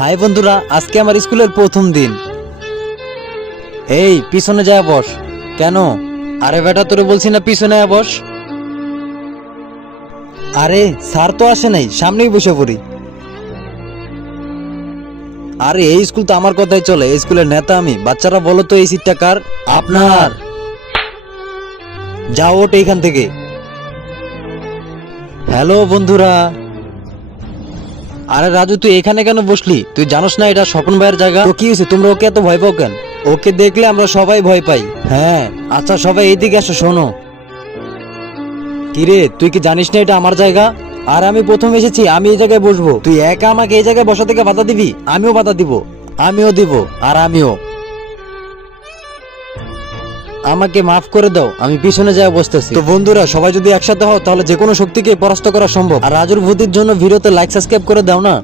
High বন্ধুরা, আজকে আমার স্কুলের প্রথম দিন। এই পিছনে যায় বস। কেন? আরে বেটা, তোরে বলছি না পিছনে আয় বস। আরে স্যার তো আসে নাই, সামনেই বসে পড়ি। আরে এই স্কুল তো আমার কথাই চলে, এই স্কুলের নেতা আমি। বাচ্চারা বলো তো এই সিটটা কার? আপনার। যাও ওঠ এইখান থেকে। হ্যালো বন্ধুরা। আরে রাজু, তুই এখানে কেন বসলি? তুই জানোস না এটা স্বপন ভাইয়ের জায়গা? তো কি হয়েছে, তোমরা ওকে এত ভয় পাও কেন? ওকে দেখলে আমরা সবাই ভয় পাই। হ্যাঁ আচ্ছা, সবাই এইদিকে আসো, শোনো। কিরে, তুই কি জানিস না এটা আমার জায়গা? আর আমি প্রথম এসেছি, আমি এই জায়গায় বসবো। তুই একা আমাকে এই জায়গায় বসা থেকে বাধা দিবি? আমিও বাধা দিব, আমিও দিব, আর আমিও। আমাকে মাফ করে দাও, আমি পিছনে যায় বসতেছি। তো বন্ধুরা, সবাই যদি একসাথে হও তাহলে যে কোনো শক্তিকে পরাস্ত করা সম্ভব। আর রাজুর বুদ্ধির জন্য ভিডিওতে লাইক সাবস্ক্রাইব করে দাও না।